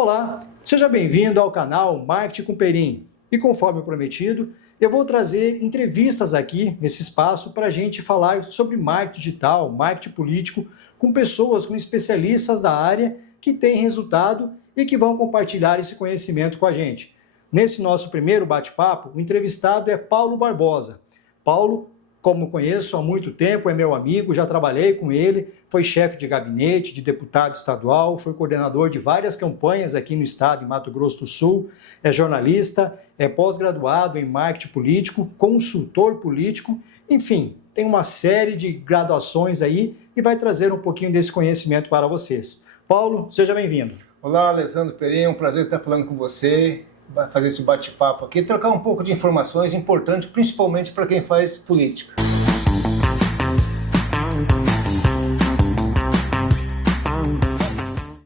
Olá, seja bem-vindo ao canal Marketing com Perim. E conforme prometido, eu vou trazer entrevistas aqui nesse espaço para a gente falar sobre marketing digital, marketing político, com pessoas, com especialistas da área que têm resultado e que vão compartilhar esse conhecimento com a gente. Nesse nosso primeiro bate-papo, o entrevistado é Paulo Barbosa. Paulo, como conheço há muito tempo, é meu amigo, já trabalhei com ele, foi chefe de gabinete, de deputado estadual, foi coordenador de várias campanhas aqui no estado, em Mato Grosso do Sul, é jornalista, é pós-graduado em marketing político, consultor político, enfim, tem uma série de graduações aí e vai trazer um pouquinho desse conhecimento para vocês. Paulo, seja bem-vindo. Olá, Alessandro Perim, é um prazer estar falando com você. Vai fazer esse bate-papo aqui, trocar um pouco de informações importantes, principalmente para quem faz política.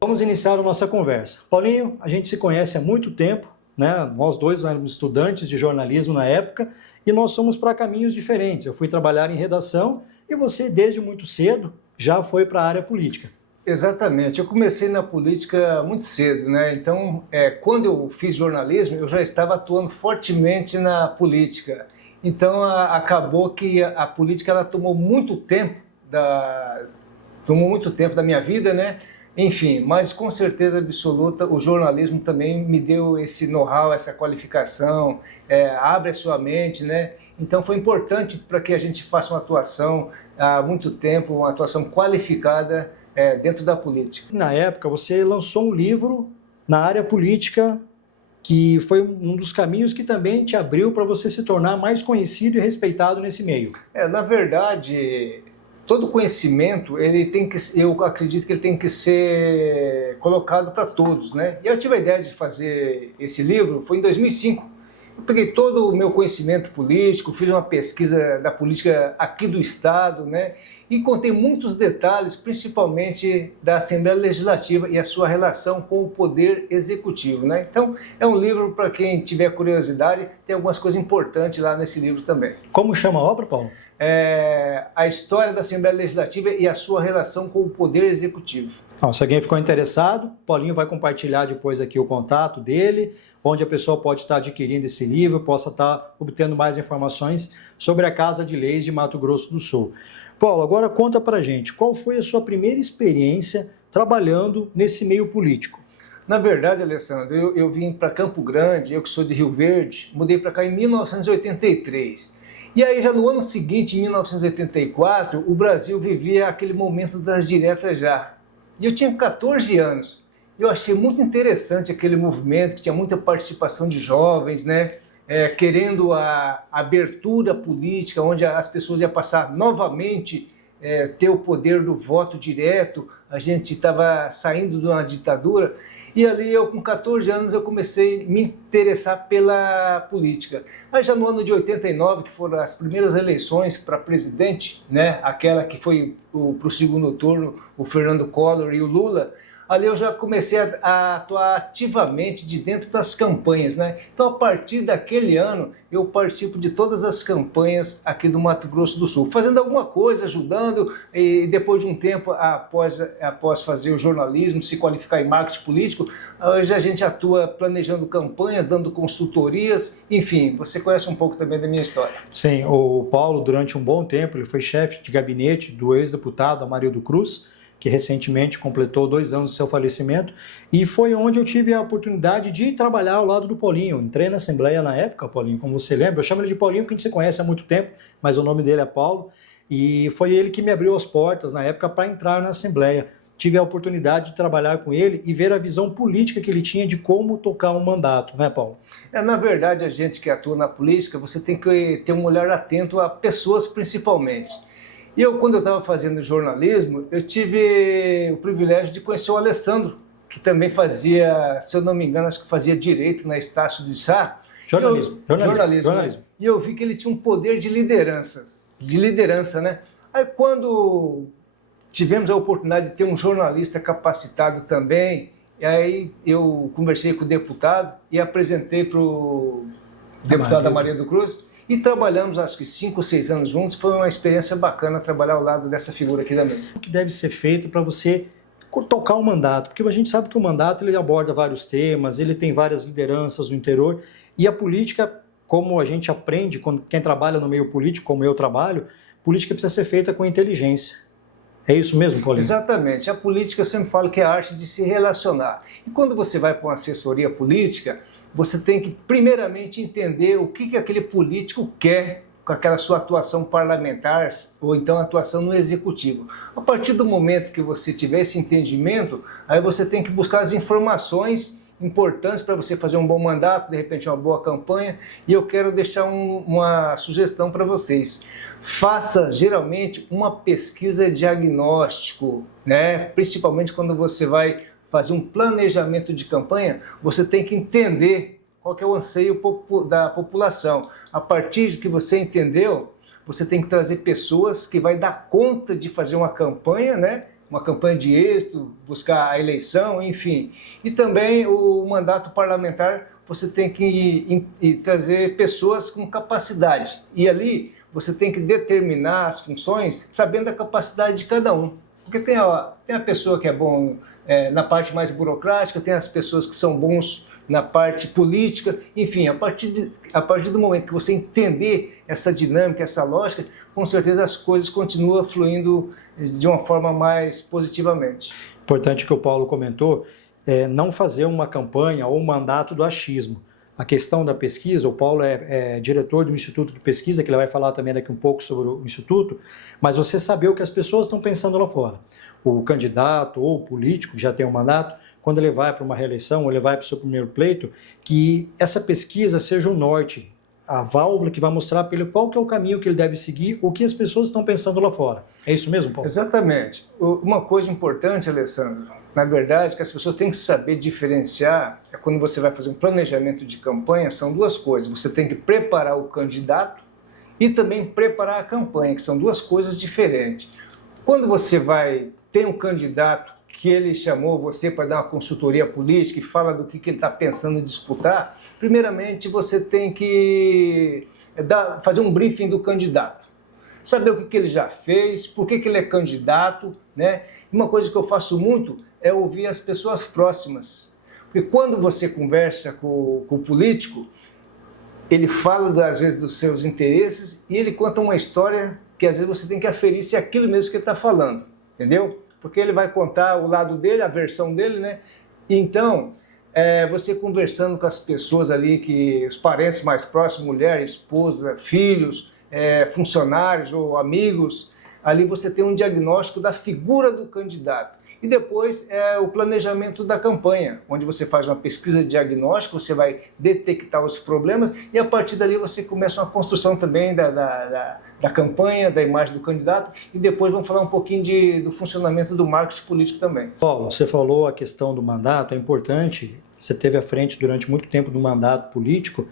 Vamos iniciar a nossa conversa. Paulinho, a gente se conhece há muito tempo, né? Nós dois éramos estudantes de jornalismo na época e nós somos para caminhos diferentes. Eu fui trabalhar em redação e você, desde muito cedo, já foi para a área política. Exatamente, eu comecei na política muito cedo, né? Então, quando eu fiz jornalismo, eu já estava atuando fortemente na política. Então, acabou que a política ela tomou muito tempo da minha vida, né? Enfim, mas com certeza absoluta, o jornalismo também me deu esse know-how, essa qualificação, abre a sua mente, né? Então, foi importante para que a gente faça uma atuação há muito tempo, uma atuação qualificada dentro da política. Na época, você lançou um livro na área política que foi um dos caminhos que também te abriu para você se tornar mais conhecido e respeitado nesse meio. Na verdade, todo conhecimento, eu acredito que ele tem que ser colocado para todos, né? E eu tive a ideia de fazer esse livro, foi em 2005. Eu peguei todo o meu conhecimento político, fiz uma pesquisa da política aqui do estado, né? E contei muitos detalhes, principalmente da Assembleia Legislativa e a sua relação com o Poder Executivo, né? Então, é um livro para quem tiver curiosidade, tem algumas coisas importantes lá nesse livro também. Como chama a obra, Paulo? A história da Assembleia Legislativa e a sua relação com o Poder Executivo. Bom, se alguém ficou interessado, Paulinho vai compartilhar depois aqui o contato dele, onde a pessoa pode estar adquirindo esse livro, possa estar obtendo mais informações sobre a Casa de Leis de Mato Grosso do Sul. Paulo, agora conta pra gente, qual foi a sua primeira experiência trabalhando nesse meio político? Na verdade, Alessandro, eu vim para Campo Grande, eu que sou de Rio Verde, mudei para cá em 1983. E aí já no ano seguinte, em 1984, o Brasil vivia aquele momento das diretas já. E eu tinha 14 anos. Eu achei muito interessante aquele movimento, que tinha muita participação de jovens, né? Querendo a abertura política, onde as pessoas iam passar novamente, ter o poder do voto direto. A gente estava saindo de uma ditadura. E ali eu, com 14 anos, eu comecei a me interessar pela política. Aí já no ano de 89, que foram as primeiras eleições para presidente, né? Aquela que foi para o segundo turno, o Fernando Collor e o Lula, ali eu já comecei a atuar ativamente de dentro das campanhas, né? Então, a partir daquele ano, eu participo de todas as campanhas aqui do Mato Grosso do Sul, fazendo alguma coisa, ajudando, e depois de um tempo, após fazer o jornalismo, se qualificar em marketing político, hoje a gente atua planejando campanhas, dando consultorias, enfim, você conhece um pouco também da minha história. Sim, o Paulo, durante um bom tempo, ele foi chefe de gabinete do ex-deputado Amarildo Cruz, que recentemente completou 2 anos do seu falecimento, e foi onde eu tive a oportunidade de trabalhar ao lado do Paulinho. Entrei na Assembleia na época, Paulinho, como você lembra, eu chamo ele de Paulinho porque a gente se conhece há muito tempo, mas o nome dele é Paulo, e foi ele que me abriu as portas na época para entrar na Assembleia. Tive a oportunidade de trabalhar com ele e ver a visão política que ele tinha de como tocar um mandato, né, Paulo? Na verdade, a gente que atua na política, você tem que ter um olhar atento a pessoas principalmente. E eu, quando eu estava fazendo jornalismo, eu tive o privilégio de conhecer o Alessandro, que também fazia, se eu não me engano, acho que fazia direito na Estácio de Sá. Jornalismo. Né? E eu vi que ele tinha um poder de liderança, né? Aí quando tivemos a oportunidade de ter um jornalista capacitado também, e aí eu conversei com o deputado e apresentei para o deputado Amarildo Cruz, e trabalhamos acho que 5 ou 6 anos juntos. Foi uma experiência bacana trabalhar ao lado dessa figura aqui também. O que deve ser feito para você tocar o mandato, porque a gente sabe que o mandato ele aborda vários temas, ele tem várias lideranças no interior, e a política, como a gente aprende, quem trabalha no meio político, como eu trabalho, política precisa ser feita com inteligência. É isso mesmo, Paulinho? Exatamente. A política, eu sempre falo que é a arte de se relacionar. E quando você vai para uma assessoria política, você tem que primeiramente entender o que aquele político quer com aquela sua atuação parlamentar ou então atuação no executivo. A partir do momento que você tiver esse entendimento, aí você tem que buscar as informações importantes para você fazer um bom mandato, de repente uma boa campanha, e eu quero deixar uma sugestão para vocês. Faça geralmente uma pesquisa diagnóstico, né? Principalmente quando você vai fazer um planejamento de campanha, você tem que entender qual que é o anseio da população. A partir de que você entendeu, você tem que trazer pessoas que vai dar conta de fazer uma campanha, né? Uma campanha de êxito, buscar a eleição, enfim. E também o mandato parlamentar, você tem que trazer pessoas com capacidade. E ali você tem que determinar as funções sabendo a capacidade de cada um. Porque tem a pessoa que é bom na parte mais burocrática, tem as pessoas que são bons na parte política, enfim, a partir do momento que você entender essa dinâmica, essa lógica, com certeza as coisas continuam fluindo de uma forma mais positivamente. Importante que o Paulo comentou, não fazer uma campanha ou um mandato do achismo. A questão da pesquisa, o Paulo é diretor do Instituto de Pesquisa, que ele vai falar também daqui um pouco sobre o Instituto, mas você saber o que as pessoas estão pensando lá fora. O candidato ou o político que já tem um mandato, quando ele vai para uma reeleição, ou ele vai para o seu primeiro pleito, que essa pesquisa seja o norte, a válvula que vai mostrar para ele qual que é o caminho que ele deve seguir, o que as pessoas estão pensando lá fora. É isso mesmo, Paulo? Exatamente. Uma coisa importante, Alessandro, na verdade, que as pessoas têm que saber diferenciar, quando você vai fazer um planejamento de campanha, são duas coisas. Você tem que preparar o candidato e também preparar a campanha, que são duas coisas diferentes. Quando você ter um candidato que ele chamou você para dar uma consultoria política e fala do que ele está pensando em disputar, primeiramente você tem que fazer um briefing do candidato. Saber o que ele já fez, por que ele é candidato, né? Uma coisa que eu faço muito é ouvir as pessoas próximas. Porque quando você conversa com o político, ele fala às vezes dos seus interesses e ele conta uma história que às vezes você tem que aferir se é aquilo mesmo que ele está falando, entendeu? Porque ele vai contar o lado dele, a versão dele, né? Então, você conversando com as pessoas ali, os parentes mais próximos, mulher, esposa, filhos, funcionários ou amigos, ali você tem um diagnóstico da figura do candidato. E depois o planejamento da campanha, onde você faz uma pesquisa de diagnóstico, você vai detectar os problemas e a partir dali você começa uma construção também da campanha, da imagem do candidato e depois vamos falar um pouquinho do funcionamento do marketing político também. Paulo, você falou a questão do mandato, é importante, você esteve à frente durante muito tempo do mandato político,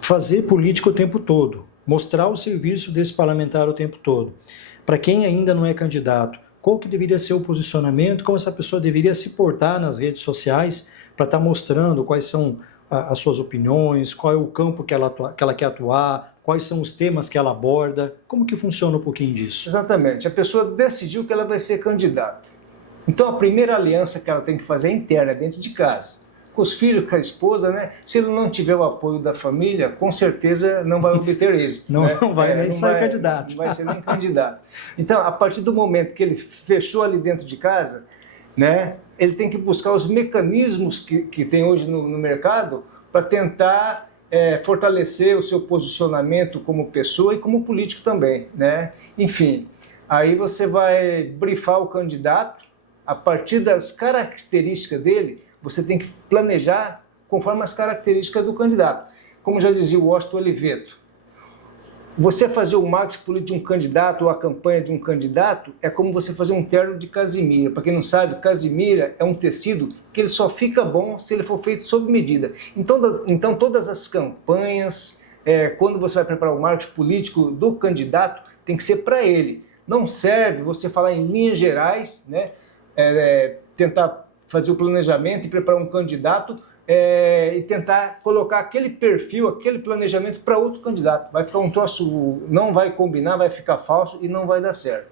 fazer política o tempo todo, mostrar o serviço desse parlamentar o tempo todo. Para quem ainda não é candidato, qual que deveria ser o posicionamento, como essa pessoa deveria se portar nas redes sociais para estar mostrando quais são as suas opiniões, qual é o campo que ela quer atuar, quais são os temas que ela aborda, como que funciona um pouquinho disso? Exatamente, a pessoa decidiu que ela vai ser candidata. Então a primeira aliança que ela tem que fazer é interna, dentro de casa. Com os filhos, com a esposa, né? Se ele não tiver o apoio da família, com certeza não vai obter êxito. Não, né? não vai nem ser candidato. Não vai ser nem candidato. Então, a partir do momento que ele fechou ali dentro de casa, né? Ele tem que buscar os mecanismos que tem hoje no mercado para tentar fortalecer o seu posicionamento como pessoa e como político também, né? Enfim, aí você vai brifar o candidato, a partir das características dele, você tem que planejar conforme as características do candidato. Como já dizia o Washington Oliveto, você fazer o marketing político de um candidato ou a campanha de um candidato é como você fazer um terno de casimira. Para quem não sabe, casimira é um tecido que ele só fica bom se ele for feito sob medida. Então todas as campanhas, quando você vai preparar o marketing político do candidato, tem que ser para ele. Não serve você falar em linhas gerais, né? Tentar fazer o planejamento e preparar um candidato e tentar colocar aquele perfil, aquele planejamento para outro candidato. Vai ficar um troço, não vai combinar, vai ficar falso e não vai dar certo.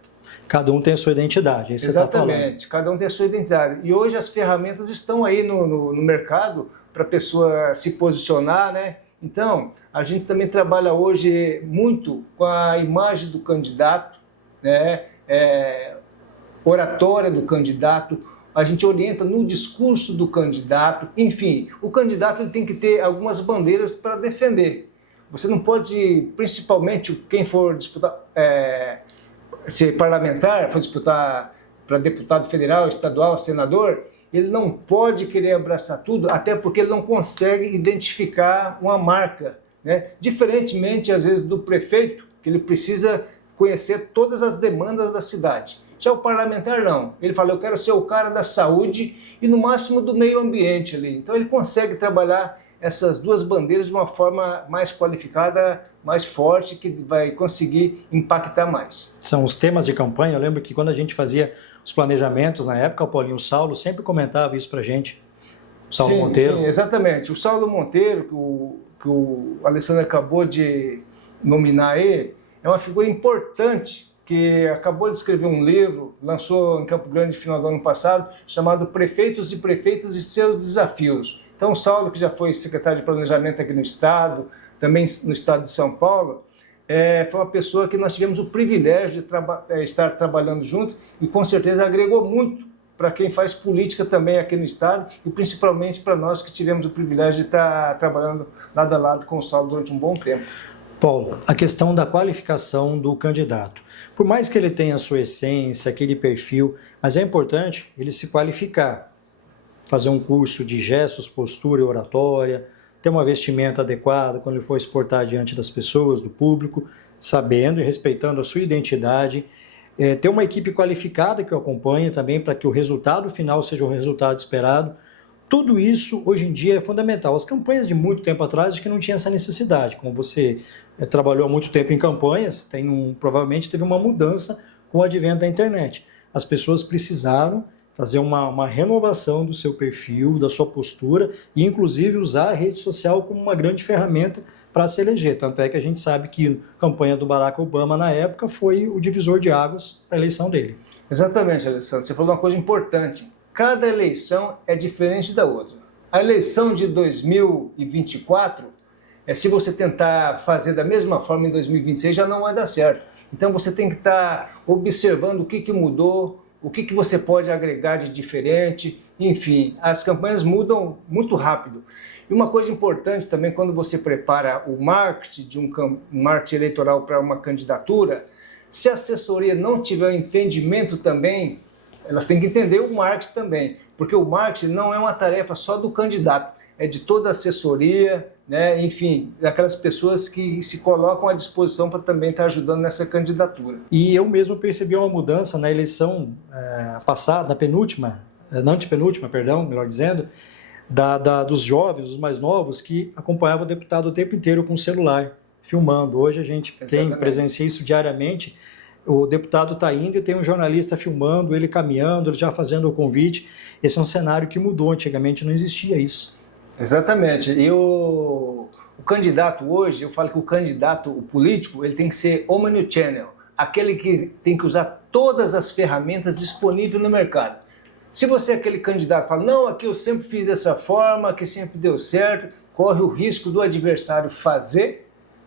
Cada um tem a sua identidade, é isso que você está falando. Exatamente, cada um tem a sua identidade. E hoje as ferramentas estão aí no mercado para a pessoa se posicionar, né? Então, a gente também trabalha hoje muito com a imagem do candidato, né? Oratória do candidato, a gente orienta no discurso do candidato, enfim, o candidato ele tem que ter algumas bandeiras para defender. Você não pode, principalmente quem for disputar, ser parlamentar, for disputar para deputado federal, estadual, senador, ele não pode querer abraçar tudo, até porque ele não consegue identificar uma marca, né? Diferentemente, às vezes, do prefeito, que ele precisa conhecer todas as demandas da cidade. Já o parlamentar não, ele fala, eu quero ser o cara da saúde e no máximo do meio ambiente ali. Então ele consegue trabalhar essas duas bandeiras de uma forma mais qualificada, mais forte, que vai conseguir impactar mais. São os temas de campanha. Eu lembro que quando a gente fazia os planejamentos na época, o Paulinho, o Saulo sempre comentava isso pra gente. O Saulo Monteiro. Sim, exatamente. O Saulo Monteiro, que o Alessandro acabou de nominar aí, é uma figura importante que acabou de escrever um livro, lançou em Campo Grande no final do ano passado, chamado Prefeitos e Prefeitas e Seus Desafios. Então, o Saulo, que já foi secretário de Planejamento aqui no Estado, também no Estado de São Paulo, foi uma pessoa que nós tivemos o privilégio de estar trabalhando junto e, com certeza, agregou muito para quem faz política também aqui no Estado e, principalmente, para nós que tivemos o privilégio de estar trabalhando lado a lado com o Saulo durante um bom tempo. Paulo, a questão da qualificação do candidato. Por mais que ele tenha a sua essência, aquele perfil, mas é importante ele se qualificar, fazer um curso de gestos, postura e oratória, ter uma vestimenta adequada quando ele for exportar diante das pessoas, do público, sabendo e respeitando a sua identidade, ter uma equipe qualificada que o acompanhe também para que o resultado final seja o resultado esperado. Tudo isso, hoje em dia, é fundamental. As campanhas de muito tempo atrás, acho que não tinha essa necessidade. Como você trabalhou há muito tempo em campanhas, provavelmente teve uma mudança com o advento da internet. As pessoas precisaram fazer uma renovação do seu perfil, da sua postura e, inclusive, usar a rede social como uma grande ferramenta para se eleger. Tanto é que a gente sabe que a campanha do Barack Obama, na época, foi o divisor de águas para a eleição dele. Exatamente, Alessandro. Você falou uma coisa importante. Cada eleição é diferente da outra. A eleição de 2024, se você tentar fazer da mesma forma em 2026, já não vai dar certo. Então você tem que estar observando o que mudou, o que você pode agregar de diferente, enfim, as campanhas mudam muito rápido. E uma coisa importante também, quando você prepara o marketing de um marketing eleitoral para uma candidatura, se a assessoria não tiver o entendimento também, elas têm que entender o marketing também, porque o marketing não é uma tarefa só do candidato, é de toda a assessoria, né? Enfim, daquelas pessoas que se colocam à disposição para também estar ajudando nessa candidatura. E eu mesmo percebi uma mudança na eleição passada, na penúltima, não antepenúltima, perdão, melhor dizendo, dos jovens, os mais novos, que acompanhavam o deputado o tempo inteiro com o celular, filmando. Hoje a gente presencia isso diariamente. O deputado está indo e tem um jornalista filmando, ele caminhando, ele já fazendo o convite. Esse é um cenário que mudou, antigamente não existia isso. Exatamente. E o candidato hoje, eu falo que o candidato, o político, ele tem que ser omnichannel, aquele que tem que usar todas as ferramentas disponíveis no mercado. Se você é aquele candidato que fala, não, aqui eu sempre fiz dessa forma, aqui sempre deu certo, corre o risco do adversário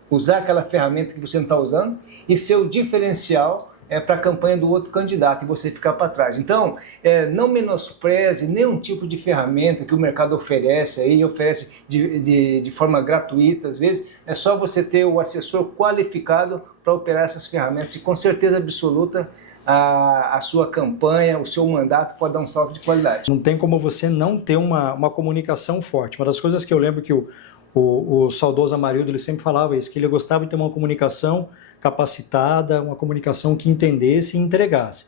usar aquela ferramenta que você não está usando e ser o diferencial para a campanha do outro candidato e você ficar para trás. Então, não menospreze nenhum tipo de ferramenta que o mercado oferece de forma gratuita, às vezes. É só você ter o assessor qualificado para operar essas ferramentas e com certeza absoluta a sua campanha, o seu mandato pode dar um salto de qualidade. Não tem como você não ter uma comunicação forte. Uma das coisas que eu lembro que o saudoso Amarildo ele sempre falava isso, que ele gostava de ter uma comunicação capacitada, uma comunicação que entendesse e entregasse.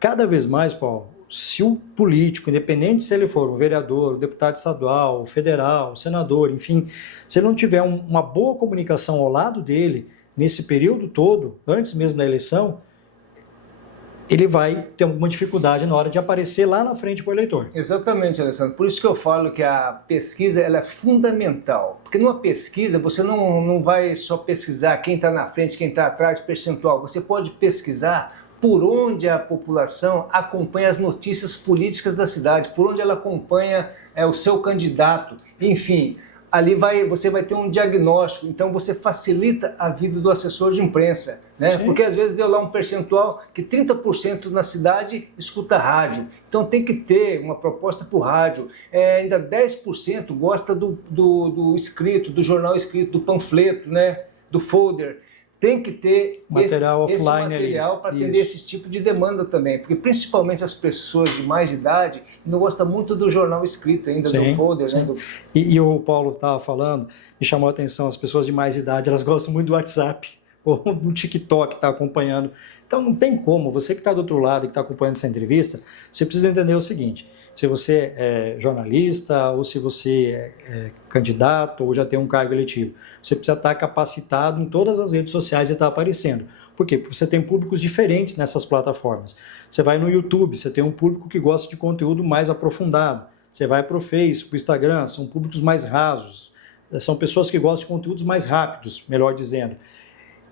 Cada vez mais, Paulo, se o político, independente se ele for um vereador, um deputado estadual, federal, senador, enfim, se ele não tiver uma boa comunicação ao lado dele, nesse período todo, antes mesmo da eleição, ele vai ter alguma dificuldade na hora de aparecer lá na frente para o eleitor. Exatamente, Alessandro. Por isso que eu falo que a pesquisa ela é fundamental. Porque numa pesquisa você não vai só pesquisar quem está na frente, quem está atrás, percentual. Você pode pesquisar por onde a população acompanha as notícias políticas da cidade, por onde ela acompanha o seu candidato, enfim. Ali você vai ter um diagnóstico, então você facilita a vida do assessor de imprensa, né? Porque às vezes deu lá um percentual que 30% na cidade escuta rádio, então tem que ter uma proposta por rádio, ainda 10% gosta do escrito, do jornal escrito, do panfleto, né? Do folder. Tem que ter esse material para atender esse tipo de demanda também, porque principalmente as pessoas de mais idade não gostam muito do jornal escrito ainda, do folder. Né? E o Paulo estava falando, me chamou a atenção, as pessoas de mais idade, elas gostam muito do WhatsApp ou do TikTok, está acompanhando. Então não tem como, você que está do outro lado e que está acompanhando essa entrevista, você precisa entender o seguinte, se você é jornalista ou se você é candidato ou já tem um cargo eletivo, você precisa estar capacitado em todas as redes sociais e estar aparecendo. Por quê? Porque você tem públicos diferentes nessas plataformas. Você vai no YouTube, você tem um público que gosta de conteúdo mais aprofundado. Você vai para o Facebook, para o Instagram, são públicos mais rasos. São pessoas que gostam de conteúdos mais rápidos, melhor dizendo.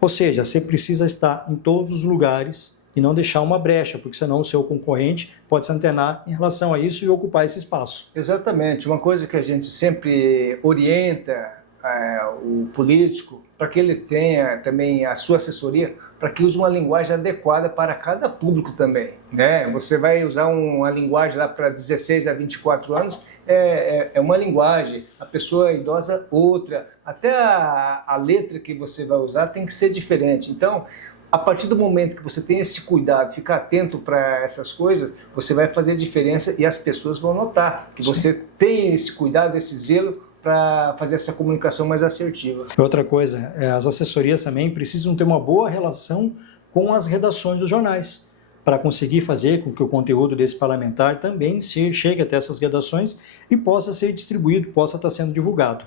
Ou seja, você precisa estar em todos os lugares e não deixar uma brecha, porque senão o seu concorrente pode se antenar em relação a isso e ocupar esse espaço. Exatamente. Uma coisa que a gente sempre orienta o político, para que ele tenha também a sua assessoria, para que use uma linguagem adequada para cada público também. Né? Você vai usar uma linguagem lá para 16 a 24 anos, é uma linguagem, a pessoa idosa outra, até a letra que você vai usar tem que ser diferente. Então, a partir do momento que você tem esse cuidado, ficar atento para essas coisas, você vai fazer diferença e as pessoas vão notar que você tem esse cuidado, esse zelo para fazer essa comunicação mais assertiva. Outra coisa, as assessorias também precisam ter uma boa relação com as redações dos jornais, para conseguir fazer com que o conteúdo desse parlamentar também chegue até essas redações e possa ser distribuído, possa estar sendo divulgado.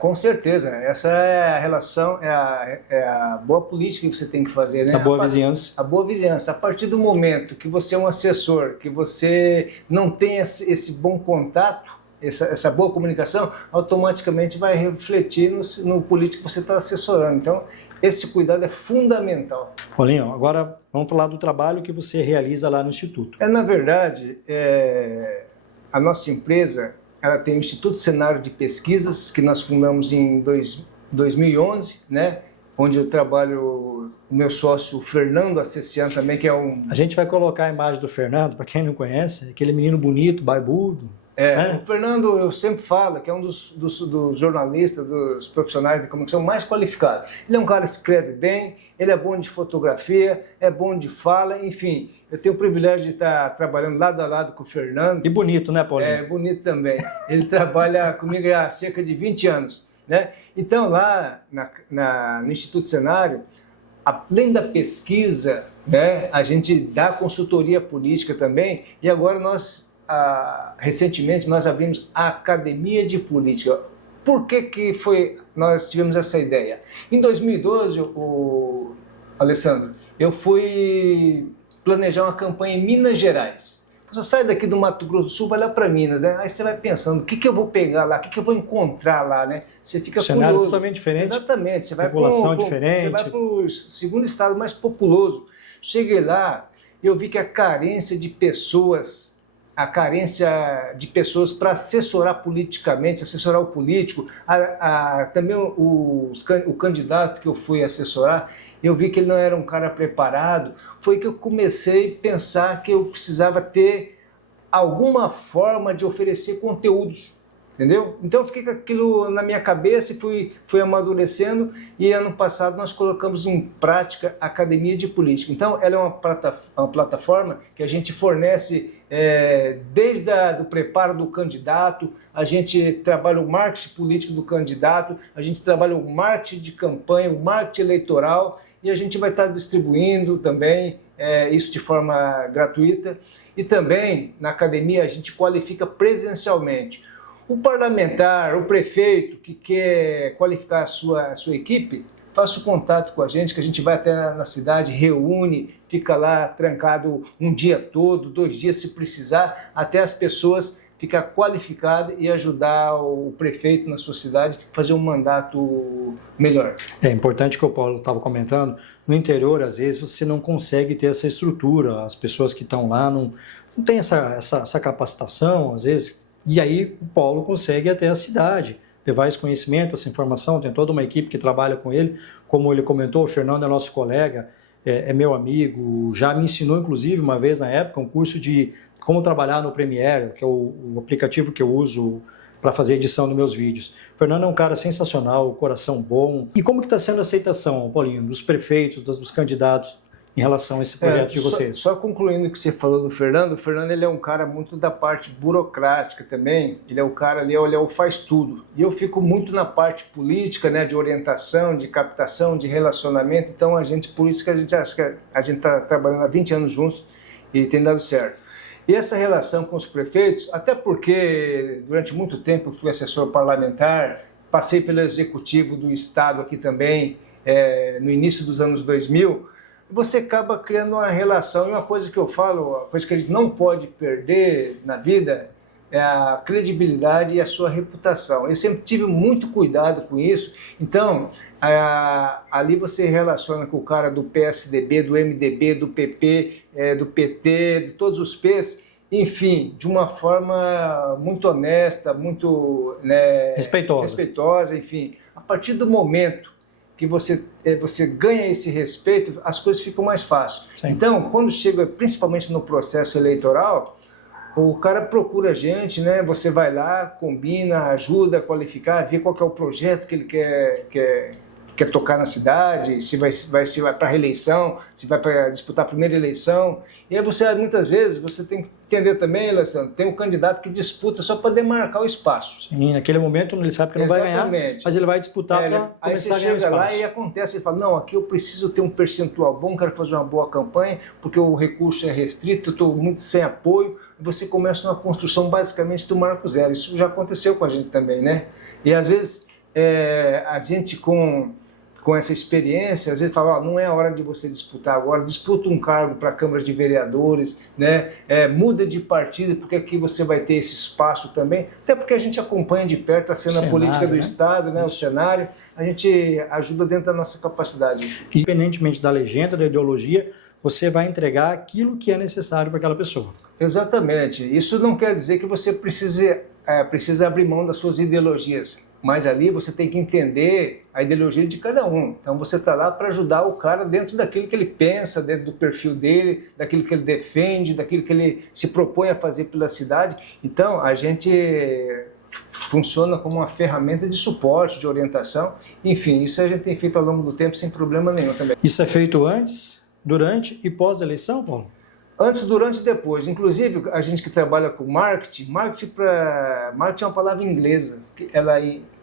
Com certeza, essa é a relação, é a boa política que você tem que fazer, né? A boa vizinhança. A boa vizinhança. A partir do momento que você é um assessor, que você não tem esse bom contato, essa boa comunicação, automaticamente vai refletir no político que você está assessorando. Então, esse cuidado é fundamental. Paulinho, agora vamos falar do trabalho que você realiza lá no Instituto. Na verdade, a nossa empresa, ela tem o Instituto Cenário de Pesquisas, que nós fundamos em 2011, né? Onde eu trabalho, o meu sócio Fernando Acessian também, que é um... A gente vai colocar a imagem do Fernando, para quem não conhece, aquele menino bonito, barbudo. O Fernando, eu sempre falo que é um dos jornalistas, dos profissionais de comunicação mais qualificados. Ele é um cara que escreve bem, ele é bom de fotografia, é bom de fala, enfim. Eu tenho o privilégio de estar trabalhando lado a lado com o Fernando. E bonito, né, Paulinho? Bonito também. Ele trabalha comigo há cerca de 20 anos. Né? Então, lá no Instituto Cenário, além da pesquisa, né, a gente dá consultoria política também, e agora recentemente nós abrimos a Academia de Política. Por que nós tivemos essa ideia? Em 2012, Alessandro, eu fui planejar uma campanha em Minas Gerais. Você sai daqui do Mato Grosso do Sul, vai lá para Minas, né? Aí você vai pensando, o que eu vou pegar lá, o que eu vou encontrar lá, né? Você fica curioso. Cenário totalmente diferente. Exatamente. Você vai população diferente. Você vai para o segundo estado mais populoso. Cheguei lá, eu vi que a carência de pessoas para assessorar politicamente, assessorar o político, também o candidato que eu fui assessorar, eu vi que ele não era um cara preparado, foi que eu comecei a pensar que eu precisava ter alguma forma de oferecer conteúdos, entendeu? Então eu fiquei com aquilo na minha cabeça e fui amadurecendo, e ano passado nós colocamos em prática a Academia de Política. Então ela é uma plataforma que a gente fornece desde o preparo do candidato, a gente trabalha o marketing político do candidato, a gente trabalha o marketing de campanha, o marketing eleitoral, e a gente vai estar distribuindo também isso de forma gratuita. E também na academia a gente qualifica presencialmente. O parlamentar, o prefeito que quer qualificar a sua equipe, faça o contato com a gente, que a gente vai até na cidade, reúne, fica lá trancado um dia todo, 2 dias se precisar, até as pessoas ficar qualificado e ajudar o prefeito na sua cidade a fazer um mandato melhor. É importante que o Paulo estava comentando, no interior, às vezes, você não consegue ter essa estrutura, as pessoas que estão lá não têm essa capacitação, às vezes, e aí o Paulo consegue ir até a cidade, levar esse conhecimento, essa informação, tem toda uma equipe que trabalha com ele, como ele comentou, o Fernando é nosso colega, é meu amigo, já me ensinou, inclusive, uma vez na época, um curso de como trabalhar no Premiere, que é o aplicativo que eu uso para fazer edição dos meus vídeos. O Fernando é um cara sensacional, coração bom. E como que está sendo a aceitação, Paulinho, dos prefeitos, dos candidatos em relação a esse projeto de vocês? Só concluindo o que você falou do Fernando, o Fernando ele é um cara muito da parte burocrática também, ele é o cara ali, ele é o faz tudo. E eu fico muito na parte política, né, de orientação, de captação, de relacionamento, então por isso que a gente acha que a gente está trabalhando há 20 anos juntos e tem dado certo. E essa relação com os prefeitos, até porque durante muito tempo eu fui assessor parlamentar, passei pelo executivo do estado aqui também, no início dos anos 2000, você acaba criando uma relação, e uma coisa que eu falo, a coisa que a gente não pode perder na vida é a credibilidade e a sua reputação. Eu sempre tive muito cuidado com isso, então ali você relaciona com o cara do PSDB, do MDB, do PP, do PT, de todos os P's, enfim, de uma forma muito honesta, muito respeitosa, enfim. A partir do momento que você ganha esse respeito, as coisas ficam mais fáceis. Sim. Então, quando chega, principalmente no processo eleitoral, o cara procura a gente, né? Você vai lá, combina, ajuda a qualificar, vê qual que é o projeto que ele quer tocar na cidade, se vai para a reeleição, se vai para disputar a primeira eleição. E aí muitas vezes, você tem que entender também, Alessandro, tem um candidato que disputa só para demarcar o espaço. Sim, naquele momento ele sabe que não vai ganhar, mas ele vai disputar para começar a ganhar o espaço. Aí você chega lá e acontece, ele fala, não, aqui eu preciso ter um percentual bom, quero fazer uma boa campanha, porque o recurso é restrito, eu estou muito sem apoio, e você começa uma construção basicamente do marco zero. Isso já aconteceu com a gente também, né? E às vezes a gente com essa experiência, às vezes fala, não é a hora de você disputar agora, disputa um cargo para a Câmara de Vereadores, né? Muda de partido, porque aqui você vai ter esse espaço também, até porque a gente acompanha de perto a cena política do Estado, né? O cenário, a gente ajuda dentro da nossa capacidade. Independentemente da legenda, da ideologia, você vai entregar aquilo que é necessário para aquela pessoa. Exatamente. Isso não quer dizer que você precisa abrir mão das suas ideologias, mas ali você tem que entender a ideologia de cada um. Então você está lá para ajudar o cara dentro daquilo que ele pensa, dentro do perfil dele, daquilo que ele defende, daquilo que ele se propõe a fazer pela cidade. Então a gente funciona como uma ferramenta de suporte, de orientação. Enfim, isso a gente tem feito ao longo do tempo sem problema nenhum também. Isso é feito antes, durante e pós-eleição, Paulo? Antes, durante e depois. Inclusive, a gente que trabalha com marketing é uma palavra inglesa, que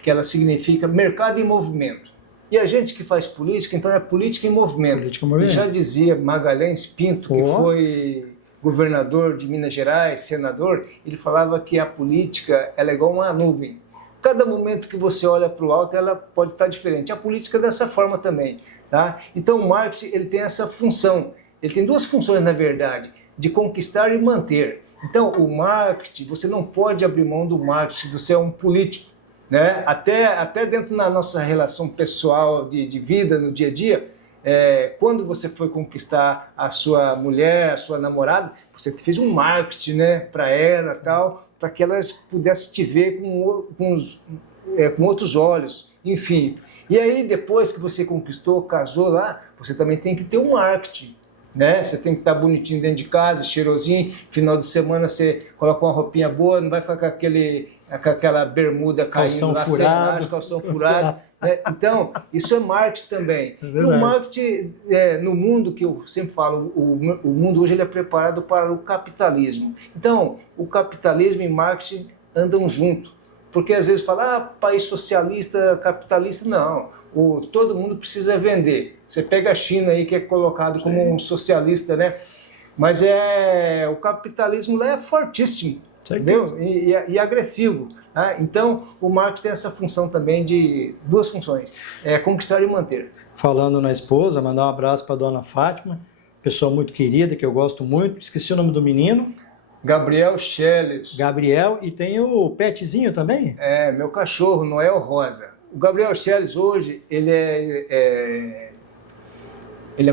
ela significa mercado em movimento. E a gente que faz política, então é política em movimento. Política em movimento. Já dizia Magalhães Pinto, que foi governador de Minas Gerais, senador, ele falava que a política ela é igual uma nuvem. Cada momento que você olha para o alto, ela pode estar diferente. A política é dessa forma também. Tá? Então o marketing ele tem essa função. Ele tem duas funções, na verdade, de conquistar e manter. Então, o marketing, você não pode abrir mão do marketing, você é um político, né? Até dentro da nossa relação pessoal de vida, no dia a dia, quando você foi conquistar a sua mulher, a sua namorada, você fez um marketing, né, para ela, tal, para que ela pudesse te ver com outros olhos, enfim. E aí, depois que você conquistou, casou lá, você também tem que ter um marketing. Né? Você tem que estar bonitinho dentro de casa, cheirosinho, final de semana você coloca uma roupinha boa, não vai ficar com aquela bermuda caindo lá, calção furado. Né? Então, isso é marketing também. E o marketing, no mundo que eu sempre falo, o mundo hoje ele é preparado para o capitalismo. Então, o capitalismo e marketing andam junto. Porque às vezes fala, país socialista, capitalista, não. Todo mundo precisa vender. Você pega a China aí, que é colocado como um socialista, né? Mas o capitalismo lá é fortíssimo, entendeu? E agressivo. Né? Então, o marketing tem essa função também de duas funções, conquistar e manter. Falando na esposa, mandar um abraço para a dona Fátima, pessoa muito querida, que eu gosto muito. Esqueci o nome do menino. Gabriel Schelles. Gabriel, e tem o petzinho também? É, meu cachorro, Noel Rosa. O Gabriel Schelles hoje, ele é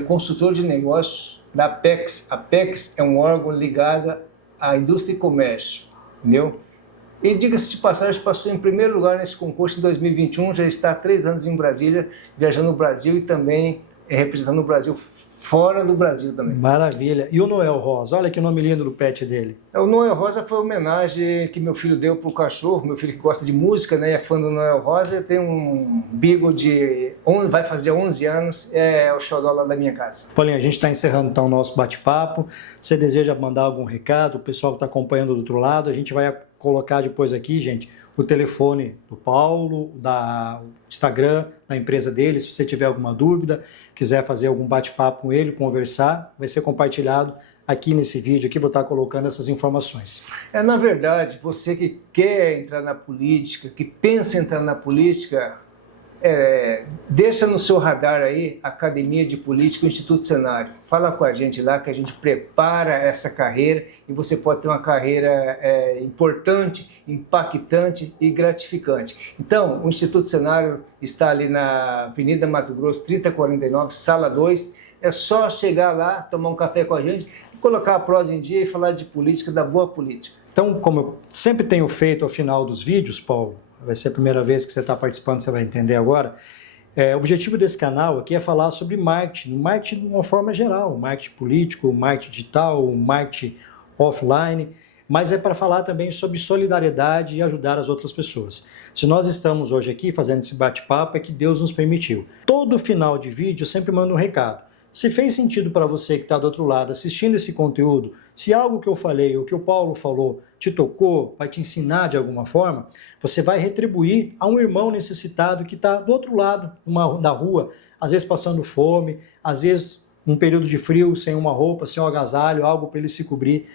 consultor de negócios da Apex. A Apex é um órgão ligado à indústria e comércio, entendeu? E diga-se de passagem, passou em primeiro lugar nesse concurso em 2021, já está há 3 anos em Brasília, viajando o Brasil e também representando o Brasil fora do Brasil também. Maravilha. E o Noel Rosa? Olha que nome lindo do pet dele. O Noel Rosa foi uma homenagem que meu filho deu para o cachorro, meu filho que gosta de música, né, é fã do Noel Rosa, tem um beagle vai fazer 11 anos, é o xodó lá da minha casa. Paulinho, a gente está encerrando então o nosso bate-papo. Você deseja mandar algum recado? O pessoal que está acompanhando do outro lado, a gente vai colocar depois aqui, gente, o telefone do Paulo, da Instagram, da empresa dele, se você tiver alguma dúvida, quiser fazer algum bate-papo com ele, conversar, vai ser compartilhado aqui nesse vídeo, aqui vou estar colocando essas informações. Na verdade, você que quer entrar na política, que pensa em entrar na política, deixa no seu radar aí a Academia de Política, o Instituto Cenário. Fala com a gente lá que a gente prepara essa carreira e você pode ter uma carreira importante, impactante e gratificante. Então, o Instituto Cenário está ali na Avenida Mato Grosso, 3049, Sala 2. É só chegar lá, tomar um café com a gente, colocar a prosa em dia e falar de política, da boa política. Então, como eu sempre tenho feito ao final dos vídeos, Paulo, vai ser a primeira vez que você está participando, você vai entender agora. O objetivo desse canal aqui é falar sobre marketing de uma forma geral, marketing político, marketing digital, marketing offline, mas é para falar também sobre solidariedade e ajudar as outras pessoas. Se nós estamos hoje aqui fazendo esse bate-papo, é que Deus nos permitiu. Todo final de vídeo eu sempre mando um recado. Se fez sentido para você que está do outro lado assistindo esse conteúdo, se algo que eu falei ou que o Paulo falou te tocou, vai te ensinar de alguma forma, você vai retribuir a um irmão necessitado que está do outro lado da rua, às vezes passando fome, às vezes um período de frio, sem uma roupa, sem um agasalho, algo para ele se cobrir.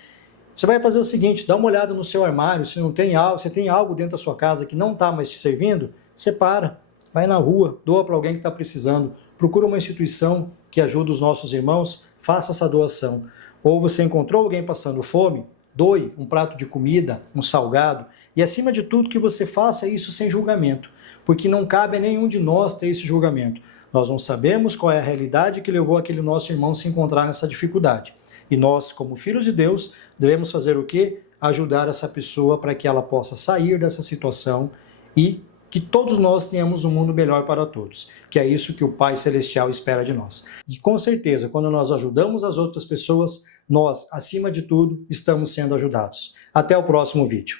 Você vai fazer o seguinte, dá uma olhada no seu armário, se não tem algo, se tem algo dentro da sua casa que não está mais te servindo, separa, vai na rua, doa para alguém que está precisando, procura uma instituição que ajuda os nossos irmãos, faça essa doação. Ou você encontrou alguém passando fome, doe um prato de comida, um salgado, e acima de tudo que você faça isso sem julgamento, porque não cabe a nenhum de nós ter esse julgamento. Nós não sabemos qual é a realidade que levou aquele nosso irmão a se encontrar nessa dificuldade. E nós, como filhos de Deus, devemos fazer o quê? Ajudar essa pessoa para que ela possa sair dessa situação e que todos nós tenhamos um mundo melhor para todos, que é isso que o Pai Celestial espera de nós. E com certeza, quando nós ajudamos as outras pessoas, nós, acima de tudo, estamos sendo ajudados. Até o próximo vídeo.